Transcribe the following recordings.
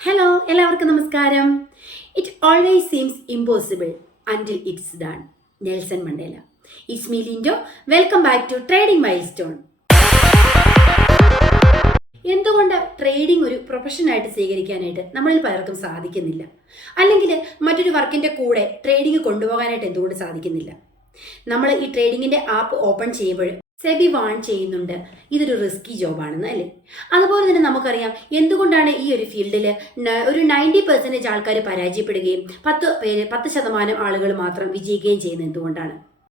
Hello എല്ലാവർക്കും നമസ്കാരം. It always seems impossible until it's done. Nelson Mandela. It's me Lindo. Welcome back to trading milestone. എന്തുകൊണ്ട് trading ഒരു പ്രൊഫഷനായിട്ട് സ്വീകരിക്കാനായിട്ട് നമ്മളിൽ പലർക്കും സാധിക്കുന്നില്ല? അല്ലെങ്കിൽ മറ്റൊരു വർക്കിൻ്റെ കൂടെ ട്രേഡിംഗ് കൊണ്ടുപോകാനായിട്ട് എന്തുകൊണ്ട് സാധിക്കുന്നില്ല? നമ്മൾ ഈ ട്രേഡിങ്ങിൻ്റെ ആപ്പ് ഓപ്പൺ ചെയ്യുമ്പോൾ സെബി വാൺ ചെയ്യുന്നുണ്ട് ഇതൊരു റിസ്കി ജോബാണെന്ന്, അല്ലേ? അതുപോലെ തന്നെ നമുക്കറിയാം എന്തുകൊണ്ടാണ് ഈ ഒരു ഫീൽഡിൽ ഒരു 90% ആൾക്കാർ പരാജയപ്പെടുകയും 10% ആളുകൾ മാത്രം വിജയിക്കുകയും ചെയ്യുന്നത് എന്തുകൊണ്ടാണ്?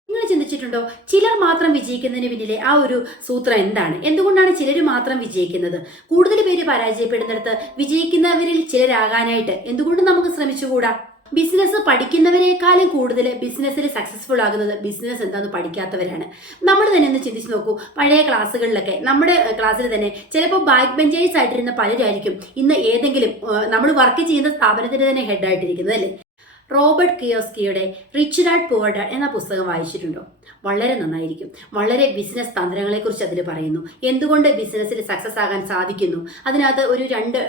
നിങ്ങൾ ചിന്തിച്ചിട്ടുണ്ടോ? ചിലർ മാത്രം വിജയിക്കുന്നതിന് പിന്നിലെ ആ ഒരു സൂത്രം എന്താണ്? എന്തുകൊണ്ടാണ് ചിലർ മാത്രം വിജയിക്കുന്നത്? കൂടുതൽ പേര് പരാജയപ്പെടുന്നിടത്ത് വിജയിക്കുന്നവരിൽ ചിലരാകാനായിട്ട് എന്തുകൊണ്ട് നമുക്ക് ശ്രമിച്ചുകൂടാ? ബിസിനസ് പഠിക്കുന്നവരെക്കാളും കൂടുതൽ ബിസിനസ്സിൽ സക്സസ്ഫുൾ ആകുന്നത് ബിസിനസ് എന്താണെന്ന് പഠിക്കാത്തവരാണ്. നമ്മൾ തന്നെ ഒന്ന് ചിന്തിച്ച് നോക്കൂ. പഴയ ക്ലാസ്സുകളിലൊക്കെ നമ്മുടെ ക്ലാസ്സിൽ തന്നെ ചിലപ്പോൾ ബാക്ക് ബെഞ്ചേഴ്സ് ആയിട്ടിരുന്ന പലരായിരിക്കും ഇന്ന് ഏതെങ്കിലും നമ്മൾ വർക്ക് ചെയ്യുന്ന സ്ഥാപനത്തിന് തന്നെ ഹെഡായിട്ടിരിക്കുന്നത്, അല്ലേ? റോബർട്ട് കിയോസ്കിയുടെ റിച്ച് ഡാഡ് പുവർ ഡാഡ് എന്ന പുസ്തകം വായിച്ചിട്ടുണ്ടോ? വളരെ നന്നായിരിക്കും. വളരെ ബിസിനസ് തന്ത്രങ്ങളെക്കുറിച്ച് അതിൽ പറയുന്നു. എന്തുകൊണ്ട് ബിസിനസ്സിൽ സക്സസ് ആകാൻ സാധിക്കുന്നു. അതിനകത്ത്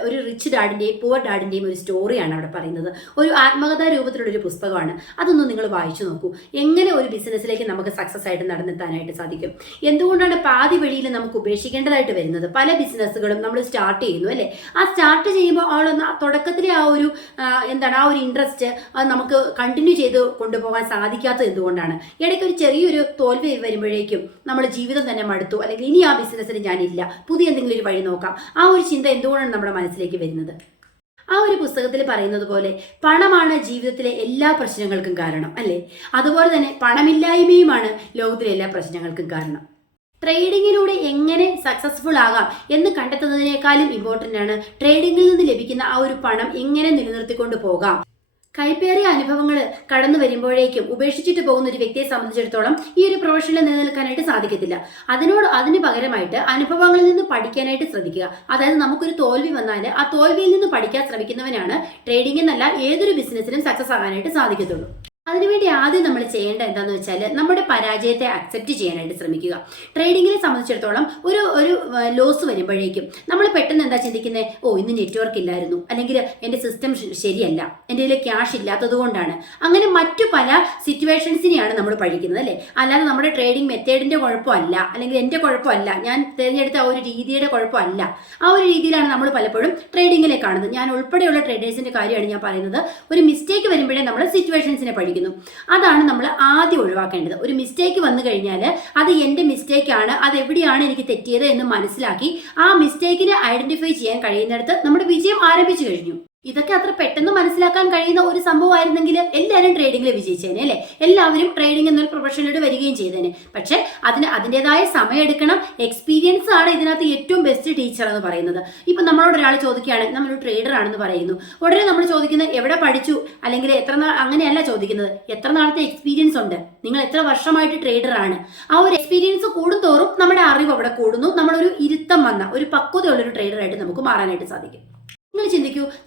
ഒരു റിച്ച് ഡാഡിൻ്റെയും പുവർ ഡാഡിൻ്റെയും ഒരു സ്റ്റോറിയാണ് അവിടെ പറയുന്നത്. ഒരു ആത്മകഥാ രൂപത്തിലുള്ളൊരു പുസ്തകമാണ്. അതൊന്നും നിങ്ങൾ വായിച്ചു നോക്കൂ. എങ്ങനെ ഒരു ബിസിനസ്സിലേക്ക് നമുക്ക് സക്സസ് ആയിട്ട് നടന്നെത്താനായിട്ട് സാധിക്കും. എന്തുകൊണ്ടാണ് പാതി വഴിയിൽ നമുക്ക് ഉപേക്ഷിക്കേണ്ടതായിട്ട് വരുന്നത്? പല ബിസിനസ്സുകളും നമ്മൾ സ്റ്റാർട്ട് ചെയ്യുന്നു, അല്ലേ? ആ സ്റ്റാർട്ട് ചെയ്യുമ്പോൾ തുടക്കത്തിലെ ആ ഒരു ആ ഒരു ഇൻട്രസ്റ്റ് നമുക്ക് കണ്ടിന്യൂ ചെയ്ത് കൊണ്ടുപോകാൻ സാധിക്കാത്തത് എന്തുകൊണ്ടാണ്? ഇടയ്ക്ക് ഒരു ചെറിയൊരു തോൽവി വരുമ്പോഴേക്കും നമ്മൾ ജീവിതം തന്നെ മടുത്തു, അല്ലെങ്കിൽ ഇനി ആ ബിസിനസ്സിന് ഞാനില്ല, പുതിയ എന്തെങ്കിലും ഒരു വഴി നോക്കാം, ആ ഒരു ചിന്ത എന്തുകൊണ്ടാണ് നമ്മുടെ മനസ്സിലേക്ക് വരുന്നത്? ആ ഒരു പുസ്തകത്തിൽ പറയുന്നത് പോലെ പണമാണ് ജീവിതത്തിലെ എല്ലാ പ്രശ്നങ്ങൾക്കും കാരണം, അല്ലേ? അതുപോലെ തന്നെ പണമില്ലായ്മയുമാണ് ലോകത്തിലെ എല്ലാ പ്രശ്നങ്ങൾക്കും കാരണം. ട്രേഡിങ്ങിലൂടെ എങ്ങനെ സക്സസ്ഫുൾ ആകാം എന്ന് കണ്ടെത്തുന്നതിനേക്കാളും ഇമ്പോർട്ടൻ്റ് ആണ് ട്രേഡിങ്ങിൽ നിന്ന് ലഭിക്കുന്ന ആ ഒരു പണം എങ്ങനെ നിലനിർത്തിക്കൊണ്ട് പോകാം. കൈപ്പേറിയ അനുഭവങ്ങൾ കടന്നു വരുമ്പോഴേക്കും ഉപേക്ഷിച്ചിട്ട് പോകുന്ന ഒരു വ്യക്തിയെ സംബന്ധിച്ചിടത്തോളം ഈ ഒരു പ്രൊഫഷനിൽ നിലനിൽക്കാനായിട്ട് സാധിക്കത്തില്ല. അതിന് പകരമായിട്ട് അനുഭവങ്ങളിൽ നിന്ന് പഠിക്കാനായിട്ട് ശ്രദ്ധിക്കുക. അതായത് നമുക്കൊരു തോൽവി വന്നാൽ ആ തോൽവിയിൽ നിന്ന് പഠിക്കാൻ ശ്രമിക്കുന്നവനാണ് ട്രേഡിംഗ് എന്നല്ല ഏതൊരു ബിസിനസ്സിലും സക്സസ് ആകാനായിട്ട് സാധിക്കത്തുള്ളൂ. അതിനുവേണ്ടി ആദ്യം നമ്മൾ ചെയ്യേണ്ട എന്താണെന്ന് വെച്ചാൽ നമ്മുടെ പരാജയത്തെ അക്സെപ്റ്റ് ചെയ്യാനായിട്ട് ശ്രമിക്കുക. ട്രേഡിങ്ങിനെ സംബന്ധിച്ചിടത്തോളം ഒരു ലോസ് വരുമ്പോഴേക്കും നമ്മൾ പെട്ടെന്ന് എന്താ ചിന്തിക്കുന്നത്? ഇന്ന് നെറ്റ്വർക്ക് ഇല്ലായിരുന്നു, അല്ലെങ്കിൽ എൻ്റെ സിസ്റ്റം ശരിയല്ല, എൻ്റെ കയ്യിൽ ക്യാഷ് ഇല്ലാത്തത് കൊണ്ടാണ്. അങ്ങനെ മറ്റു പല സിറ്റുവേഷൻസിനെയാണ് നമ്മൾ പഠിക്കുന്നത്, അല്ലേ? അല്ലാതെ നമ്മുടെ ട്രേഡിംഗ് മെത്തേഡിൻ്റെ കുഴപ്പമല്ല, അല്ലെങ്കിൽ എൻ്റെ കുഴപ്പമല്ല, ഞാൻ തിരഞ്ഞെടുത്ത ആ ഒരു രീതിയുടെ കുഴപ്പമല്ല. ആ ഒരു രീതിയിലാണ് നമ്മൾ പലപ്പോഴും ട്രേഡിങ്ങിനെ കാണുന്നത്. ഞാൻ ഉൾപ്പെടെയുള്ള ട്രേഡേഴ്സിൻ്റെ കാര്യമാണ് ഞാൻ പറയുന്നത്. ഒരു മിസ്റ്റേക്ക് വരുമ്പോഴേ നമ്മൾ സിറ്റുവേഷൻസിനെ പഠിക്കുന്നു. അതാണ് നമ്മൾ ആദ്യം ഒഴിവാക്കേണ്ടത്. ഒരു മിസ്റ്റേക്ക് വന്നു കഴിഞ്ഞാൽ അത് എൻ്റെ മിസ്റ്റേക്കാണ്, അത് എവിടെയാണ് എനിക്ക് തെറ്റിയത് എന്ന് മനസ്സിലാക്കി ആ മിസ്റ്റേക്കിനെ ഐഡന്റിഫൈ ചെയ്യാൻ കഴിയുന്നിടത്ത് നമ്മുടെ വിജയം ആരംഭിച്ചു കഴിഞ്ഞു. ഇതൊക്കെ അത്ര പെട്ടെന്ന് മനസ്സിലാക്കാൻ കഴിയുന്ന ഒരു സംഭവമായിരുന്നെങ്കിൽ എല്ലാവരും ട്രേഡിങ്ങിൽ വിജയിച്ചേനെ, അല്ലേ? എല്ലാവരും ട്രേഡിംഗ് എന്നൊരു പ്രൊഫഷനിലൂടെ വരികയും ചെയ്തേനെ. പക്ഷെ അതിൻ്റെതായ സമയം എടുക്കണം. എക്സ്പീരിയൻസ് ആണ് ഇതിനകത്ത് ഏറ്റവും ബെസ്റ്റ് ടീച്ചർ എന്ന് പറയുന്നത്. ഇപ്പം നമ്മളോട് ഒരാൾ ചോദിക്കുകയാണ്, നമ്മളൊരു ട്രേഡർ ആണെന്ന് പറയുന്നു. ഉടനെ നമ്മൾ ചോദിക്കുന്നത് എവിടെ പഠിച്ചു, അല്ലെങ്കിൽ അങ്ങനെയല്ല ചോദിക്കുന്നത്, എത്ര നാളത്തെ എക്സ്പീരിയൻസ് ഉണ്ട്, നിങ്ങൾ എത്ര വർഷമായിട്ട് ട്രേഡർ ആണ്. ആ ഒരു എക്സ്പീരിയൻസ് കൂടുന്തോറും നമ്മുടെ അറിവ് അവിടെ കൂടുന്നു. നമ്മളൊരു ഇരുത്തം വന്ന ഒരു പക്വതയുള്ളൊരു ട്രേഡറായിട്ട് നമുക്ക് മാറാനായിട്ട് സാധിക്കും. നിങ്ങൾ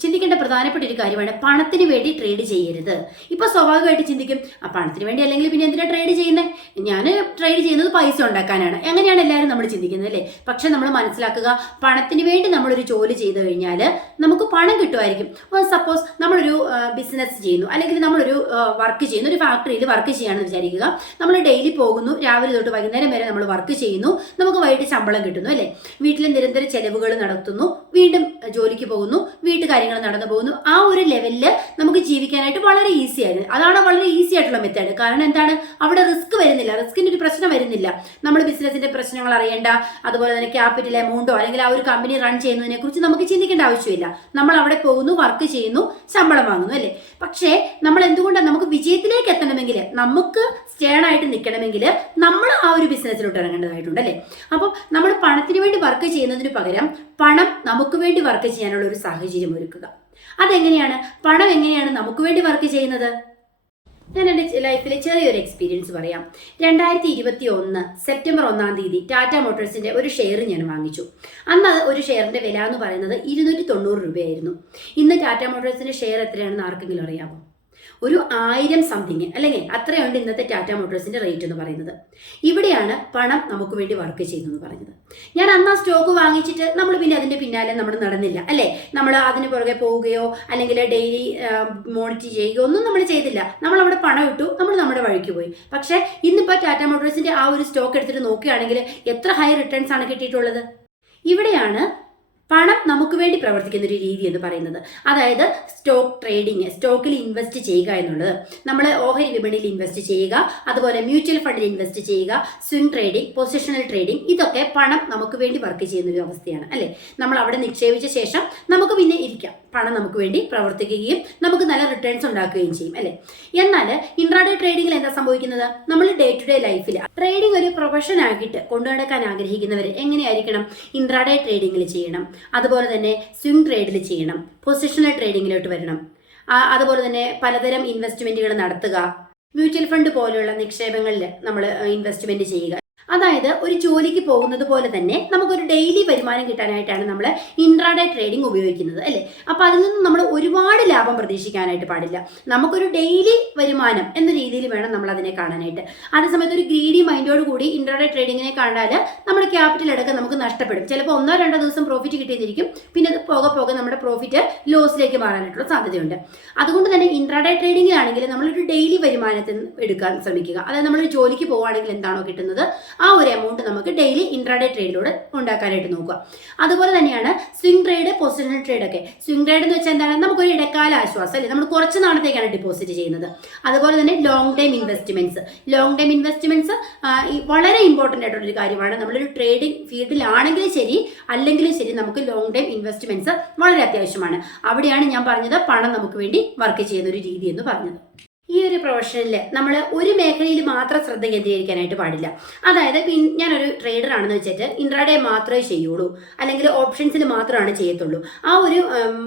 ചിന്തിക്കേണ്ട പ്രധാനപ്പെട്ട ഒരു കാര്യമാണ് പണത്തിന് വേണ്ടി ട്രേഡ് ചെയ്യരുത്. ഇപ്പൊ സ്വാഭാവികമായിട്ട് ചിന്തിക്കും, പണത്തിന് വേണ്ടി അല്ലെങ്കിൽ പിന്നെ എന്തിനാ ട്രേഡ് ചെയ്യുന്നത്? ഞാൻ ട്രേഡ് ചെയ്യുന്നത് പൈസ ഉണ്ടാക്കാനാണ്. എങ്ങനെയാണ് എല്ലാവരും നമ്മൾ ചിന്തിക്കുന്നത്, അല്ലേ? പക്ഷെ നമ്മൾ മനസ്സിലാക്കുക, പണത്തിന് വേണ്ടി നമ്മളൊരു ജോലി ചെയ്തു കഴിഞ്ഞാൽ നമുക്ക് പണം കിട്ടുമായിരിക്കും. സപ്പോസ് നമ്മളൊരു ബിസിനസ് ചെയ്യുന്നു, അല്ലെങ്കിൽ നമ്മളൊരു വർക്ക് ചെയ്യുന്നു, ഒരു ഫാക്ടറിയിൽ വർക്ക് ചെയ്യാണെന്ന് വിചാരിക്കുക. നമ്മൾ ഡെയിലി പോകുന്നു, രാവിലെ തൊട്ട് വൈകുന്നേരം വരെ നമ്മൾ വർക്ക് ചെയ്യുന്നു, നമുക്ക് വൈകിട്ട് ശമ്പളം കിട്ടുന്നു, അല്ലേ? വീട്ടിൽ നിരന്തര ചെലവുകൾ നടത്തുന്നു, വീണ്ടും ജോലിക്ക് പോകുന്നു, വീട്ടുകാര്യങ്ങൾ നടന്നു പോകുന്നു. ആ ഒരു ലെവലിൽ നമുക്ക് ജീവിക്കാനായിട്ട് വളരെ ഈസി ആയിരുന്നു. അതാണ് വളരെ ഈസി ആയിട്ടുള്ള മെത്തേഡ്. കാരണം എന്താണ്? അവിടെ റിസ്ക് വരുന്നില്ല, റിസ്കിന്റെ ഒരു പ്രശ്നം വരുന്നില്ല. നമ്മൾ ബിസിനസിന്റെ പ്രശ്നങ്ങൾ അറിയേണ്ട, അതുപോലെ തന്നെ ക്യാപിറ്റൽ എമൗണ്ടോ അല്ലെങ്കിൽ ആ ഒരു കമ്പനി റൺ ചെയ്യുന്നതിനെ കുറിച്ച് നമുക്ക് ചിന്തിക്കേണ്ട ആവശ്യമില്ല. നമ്മൾ അവിടെ പോകുന്നു, വർക്ക് ചെയ്യുന്നു, ശമ്പളം വാങ്ങുന്നു, അല്ലേ? പക്ഷേ നമ്മൾ എന്തുകൊണ്ടാണ് നമുക്ക് വിജയത്തിലേക്ക് എത്തണമെങ്കിൽ, നമുക്ക് സ്റ്റേൺ ആയിട്ട് നിൽക്കണമെങ്കിൽ നമ്മൾ ആ ഒരു ബിസിനസ്സിലോട്ട് ഇറങ്ങേണ്ടതായിട്ടുണ്ട്, അല്ലേ? അപ്പം നമ്മൾ പണത്തിന് വേണ്ടി വർക്ക് ചെയ്യുന്നതിന് പകരം പണം നമുക്ക് വേണ്ടി വർക്ക് ചെയ്യാനുള്ള ഒരു സാഹചര്യം ഒരുക്കുക. അതെങ്ങനെയാണ്? പണം എങ്ങനെയാണ് നമുക്ക് വേണ്ടി വർക്ക് ചെയ്യുന്നത്? ഞാൻ എൻ്റെ ലൈഫിലെ ചെറിയൊരു എക്സ്പീരിയൻസ് പറയാം. 2021 സെപ്റ്റംബർ 1 ടാറ്റ മോട്ടോഴ്സിൻ്റെ ഒരു ഷെയർ ഞാൻ വാങ്ങിച്ചു. അന്ന് ഒരു ഷെയറിൻ്റെ വില എന്ന് പറയുന്നത് 290 രൂപയായിരുന്നു. ഇന്ന് ടാറ്റ മോട്ടോഴ്സിൻ്റെ ഷെയർ എത്രയാണെന്ന് ആർക്കെങ്കിലും അറിയാമോ? ഒരു 1000 സംതിങ് അല്ലെങ്കിൽ അത്രയുണ്ട് ഇന്നത്തെ ടാറ്റ മോട്ടോഴ്സിന്റെ റേറ്റ് എന്ന് പറയുന്നത്. ഇവിടെയാണ് പണം നമുക്ക് വേണ്ടി വർക്ക് ചെയ്യുന്നതെന്ന് പറഞ്ഞത്. ഞാൻ അന്ന് ആ സ്റ്റോക്ക് വാങ്ങിച്ചിട്ട് നമ്മൾ പിന്നെ അതിന്റെ പിന്നാലെ നമ്മൾ നടന്നില്ല അല്ലേ, നമ്മൾ അതിന് പുറകെ പോവുകയോ അല്ലെങ്കിൽ ഡെയിലി മോണിറ്റർ ചെയ്യുകയോ ഒന്നും നമ്മൾ ചെയ്തില്ല. നമ്മൾ അവിടെ പണം ഇട്ടു, നമ്മൾ നമ്മുടെ വഴിക്ക് പോയി. പക്ഷേ ഇന്നിപ്പോൾ ടാറ്റ മോട്ടോഴ്സിന്റെ ആ ഒരു സ്റ്റോക്ക് എടുത്തിട്ട് നോക്കുകയാണെങ്കിൽ എത്ര ഹൈ റിട്ടേൺസ് ആണ് കിട്ടിയിട്ടുള്ളത്. ഇവിടെയാണ് പണം നമുക്ക് വേണ്ടി പ്രവർത്തിക്കുന്ന ഒരു രീതി എന്ന് പറയുന്നത്. അതായത് സ്റ്റോക്ക് ട്രേഡിങ്, സ്റ്റോക്കിൽ ഇൻവെസ്റ്റ് ചെയ്യുക എന്നുള്ളത്, നമ്മൾ ഓഹരി വിപണിയിൽ ഇൻവെസ്റ്റ് ചെയ്യുക, അതുപോലെ മ്യൂച്വൽ ഫണ്ടിൽ ഇൻവെസ്റ്റ് ചെയ്യുക, സ്വിംഗ് ട്രേഡിംഗ്, പൊസിഷണൽ ട്രേഡിംഗ്, ഇതൊക്കെ പണം നമുക്ക് വേണ്ടി വർക്ക് ചെയ്യുന്ന ഒരു അവസ്ഥയാണ് അല്ലേ. നമ്മൾ അവിടെ നിക്ഷേപിച്ച ശേഷം നമുക്ക് പിന്നെ ഇരിക്കാം, പണം നമുക്ക് വേണ്ടി പ്രവർത്തിക്കുകയും നമുക്ക് നല്ല റിട്ടേൺസ് ഉണ്ടാക്കുകയും ചെയ്യും അല്ലേ. എന്നാൽ ഇൻട്രാഡേ ട്രേഡിംഗിൽ എന്താ സംഭവിക്കുന്നത്? നമ്മൾ ഡേ ടു ഡേ ലൈഫിൽ ട്രേഡിംഗ് ഒരു പ്രൊഫഷൻ ആക്കിയിട്ട് കൊണ്ടുനടക്കാൻ ആഗ്രഹിക്കുന്നവർ എങ്ങനെയായിരിക്കണം? ഇൻട്രാഡേ ട്രേഡിംഗിൽ ചെയ്യണം, അതുപോലെ തന്നെ സ്വിംഗ് ട്രേഡിൽ ചെയ്യണം, പൊസിഷണൽ ട്രേഡിങ്ങിലോട്ട് വരണം, അതുപോലെ തന്നെ പലതരം ഇൻവെസ്റ്റ്മെന്റുകൾ നടത്തുക, മ്യൂച്വൽ ഫണ്ട് പോലെയുള്ള നിക്ഷേപങ്ങളിൽ നമ്മൾ ഇൻവെസ്റ്റ്മെന്റ് ചെയ്യുക. അതായത് ഒരു ജോലിക്ക് പോകുന്നത് പോലെ തന്നെ നമുക്കൊരു ഡെയിലി വരുമാനം കിട്ടാനായിട്ടാണ് നമ്മൾ ഇൻട്രാഡേ ട്രേഡിംഗ് ഉപയോഗിക്കുന്നത് അല്ലേ. അപ്പോൾ അതിൽ നിന്ന് നമ്മൾ ഒരുപാട് ലാഭം പ്രതീക്ഷിക്കാനായിട്ട് പാടില്ല. നമുക്കൊരു ഡെയിലി വരുമാനം എന്ന രീതിയിൽ വേണം നമ്മൾ അതിനെ കാണാനായിട്ട്. അതേസമയത്ത് ഒരു ഗ്രീഡി മൈൻഡോട് കൂടി ഇൻട്രാഡേ ട്രേഡിങ്ങിനെ കണ്ടാൽ നമ്മുടെ ക്യാപിറ്റൽ അടക്കം നമുക്ക് നഷ്ടപ്പെടും. ചിലപ്പോൾ 1-2 ദിവസം പ്രോഫിറ്റ് കിട്ടിയിരിക്കും, പിന്നെ അത് പോകെ നമ്മുടെ പ്രോഫിറ്റ് ലോസിലേക്ക് മാറാനായിട്ടുള്ള സാധ്യതയുണ്ട്. അതുകൊണ്ട് തന്നെ ഇൻട്രാഡേ ട്രേഡിങ്ങിലാണെങ്കിൽ നമ്മളൊരു ഡെയിലി വരുമാനത്തിൽ എടുക്കാൻ ശ്രമിക്കുക. അതായത് നമ്മളൊരു ജോലിക്ക് പോവുകയാണെങ്കിൽ എന്താണോ കിട്ടുന്നത് ആ ഒരു എമൗണ്ട് നമുക്ക് ഡെയിലി ഇൻട്രാഡേ ട്രേഡിലൂടെ ഉണ്ടാക്കാനായിട്ട് നോക്കുക. അതുപോലെ തന്നെയാണ് സ്വിംഗ് ട്രേഡ്, പൊസിഷണൽ ട്രേഡ് ഒക്കെ. സ്വിംഗ് ട്രേഡ് എന്ന് വെച്ചാൽ എന്താണ്? നമുക്കൊരു ഇടക്കാല ആശ്വാസം അല്ലേ, നമ്മൾ കുറച്ച് നാളത്തേക്കാണ് ഡിപ്പോസിറ്റ് ചെയ്യുന്നത്. അതുപോലെ തന്നെ long time investments. Long time investments വളരെ ഇമ്പോർട്ടൻ്റ് ആയിട്ടുള്ള ഒരു കാര്യമാണ്. നമ്മളൊരു ട്രേഡിംഗ് ഫീൽഡിലാണെങ്കിലും ശരി അല്ലെങ്കിലും ശരി നമുക്ക് ലോങ് ടൈം ഇൻവെസ്റ്റ്മെന്റ്സ് വളരെ അത്യാവശ്യമാണ്. അവിടെയാണ് ഞാൻ പറഞ്ഞത് പണം നമുക്ക് വേണ്ടി വർക്ക് ചെയ്യുന്ന ഒരു രീതി എന്ന് പറഞ്ഞത്. ഈ ഒരു പ്രൊഫഷനിൽ നമ്മൾ ഒരു മേഖലയിൽ മാത്രം ശ്രദ്ധ കേന്ദ്രീകരിക്കാനായിട്ട് പാടില്ല. അതായത് ഞാനൊരു ട്രേഡർ ആണെന്ന് വെച്ചിട്ട് ഇൻട്രാഡേ മാത്രമേ ചെയ്യുള്ളൂ അല്ലെങ്കിൽ ഓപ്ഷൻസിൽ മാത്രമാണ് ചെയ്യത്തുള്ളൂ. ആ ഒരു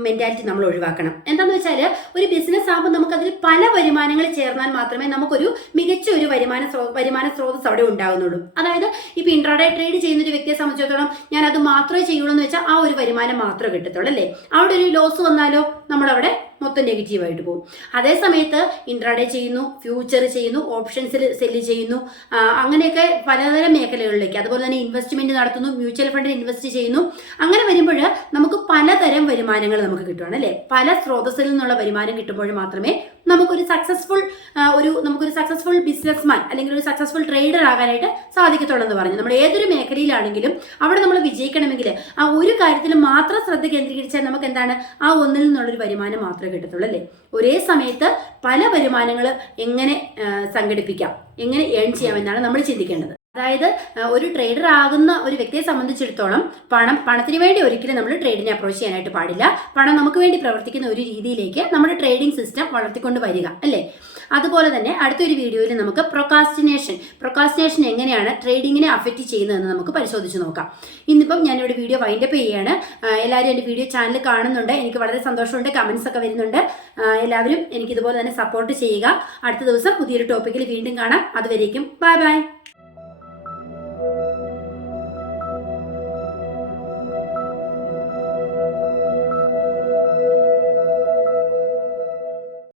മെന്റാലിറ്റി നമ്മൾ ഒഴിവാക്കണം. എന്താണെന്ന് വെച്ചാൽ ഒരു ബിസിനസ് ആകുമ്പോൾ നമുക്കതിൽ പല വരുമാനങ്ങൾ ചേർന്നാൽ മാത്രമേ നമുക്കൊരു മികച്ച ഒരു വരുമാന സ്രോതസ് അവിടെ ഉണ്ടാകുന്നുള്ളൂ. അതായത് ഇപ്പോൾ ഇൻട്രാഡേ ട്രേഡ് ചെയ്യുന്ന ഒരു വ്യക്തിയെ സംബന്ധിച്ചിടത്തോളം ഞാൻ അത് മാത്രമേ ചെയ്യുള്ളൂ എന്ന് വെച്ചാൽ ആ ഒരു വരുമാനം മാത്രമേ കിട്ടത്തുള്ളൂ അല്ലേ. അവിടെ ഒരു ലോസ് വന്നാലോ നമ്മളവിടെ മൊത്തം നെഗറ്റീവായിട്ട് പോകും. അതേ സമയത്ത് ഇൻട്രാഡേ ചെയ്യുന്നു, ഫ്യൂച്ചർ ചെയ്യുന്നു, ഓപ്ഷൻസിൽ സെല്ല് ചെയ്യുന്നു, അങ്ങനെയൊക്കെ പലതരം മേഖലകളിലേക്ക്, അതുപോലെ തന്നെ ഇൻവെസ്റ്റ്മെന്റ് നടത്തുന്നു, മ്യൂച്വൽ ഫണ്ടിൽ ഇൻവെസ്റ്റ് ചെയ്യുന്നു. അങ്ങനെ വരുമ്പോൾ നമുക്ക് പലതരം വരുമാനങ്ങൾ നമുക്ക് കിട്ടുകയാണ് അല്ലേ. പല സ്രോതസ്സിൽ നിന്നുള്ള വരുമാനം കിട്ടുമ്പോൾ മാത്രമേ നമുക്കൊരു സക്സസ്ഫുൾ ബിസിനസ്മാൻ അല്ലെങ്കിൽ ഒരു സക്സസ്ഫുൾ ട്രേഡർ ആകാനായിട്ട് സാധിക്കത്തുള്ളൂ എന്ന് പറഞ്ഞു. നമ്മൾ ഏതൊരു മേഖലയിലാണെങ്കിലും അവിടെ നമ്മൾ വിജയിക്കണമെങ്കിൽ ആ ഒരു കാര്യത്തിൽ മാത്രം ശ്രദ്ധ കേന്ദ്രീകരിച്ചാൽ നമുക്ക് എന്താണ് ആ ഒന്നിൽ നിന്നുള്ളൊരു വരുമാനം മാത്രമേ കിട്ടത്തുള്ളൂ അല്ലേ. ഒരേ സമയത്ത് പല വരുമാനങ്ങൾ എങ്ങനെ സംഘടിപ്പിക്കാം, എങ്ങനെ ഏൺ ചെയ്യാമെന്നാണ് നമ്മൾ ചിന്തിക്കേണ്ടത്. അതായത് ഒരു ട്രേഡർ ആകുന്ന ഒരു വ്യക്തിയെ സംബന്ധിച്ചിടത്തോളം പണത്തിന് വേണ്ടി ഒരിക്കലും നമ്മൾ ട്രേഡിനെ അപ്രോച്ച് ചെയ്യാനായിട്ട് പാടില്ല. പണം നമുക്ക് വേണ്ടി പ്രവർത്തിക്കുന്ന ഒരു രീതിയിലേക്ക് നമ്മുടെ ട്രേഡിംഗ് സിസ്റ്റം വളർത്തിക്കൊണ്ട് വരിക അല്ലേ. അതുപോലെ തന്നെ അടുത്തൊരു വീഡിയോയിൽ നമുക്ക് പ്രൊക്കാസ്റ്റിനേഷൻ എങ്ങനെയാണ് ട്രേഡിങ്ങിനെ അഫക്റ്റ് ചെയ്യുന്നതെന്ന് നമുക്ക് പരിശോധിച്ച് നോക്കാം. ഇന്നിപ്പം ഞാനിവിടെ വീഡിയോ വൈൻഡപ്പ് ചെയ്യുകയാണ്. എല്ലാവരും എൻ്റെ വീഡിയോ ചാനൽ കാണുന്നുണ്ട്, എനിക്ക് വളരെ സന്തോഷമുണ്ട്. കമൻസ് ഒക്കെ വരുന്നുണ്ട്. എല്ലാവരും എനിക്കിതുപോലെ തന്നെ സപ്പോർട്ട് ചെയ്യുക. അടുത്ത ദിവസം പുതിയൊരു ടോപ്പിക്കിൽ വീണ്ടും കാണാം. അതുവരേക്കും ബൈ ബൈ.